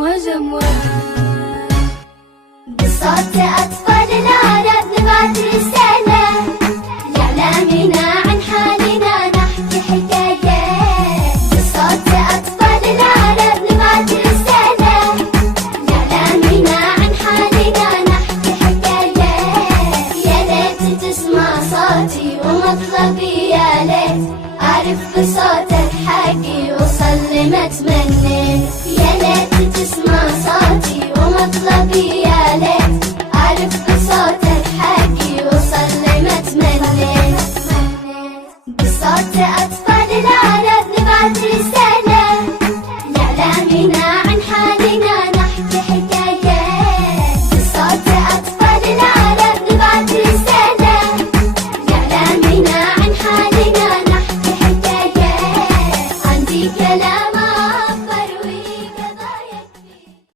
وهجم بصوت أطفالنا نبعث رسالة لإعلامنا عن حالنا نحكي حكايات. بصوت أطفالنا نبعث رسالة لإعلامنا عن حالنا نحكي حكايات. يا ليت تسمع صوتي ومطلبي، يا ليت أعرف بصوتك حقي وصل لما تمنيت. يا ليت تسمع صوتي ومطلبي، يا ليت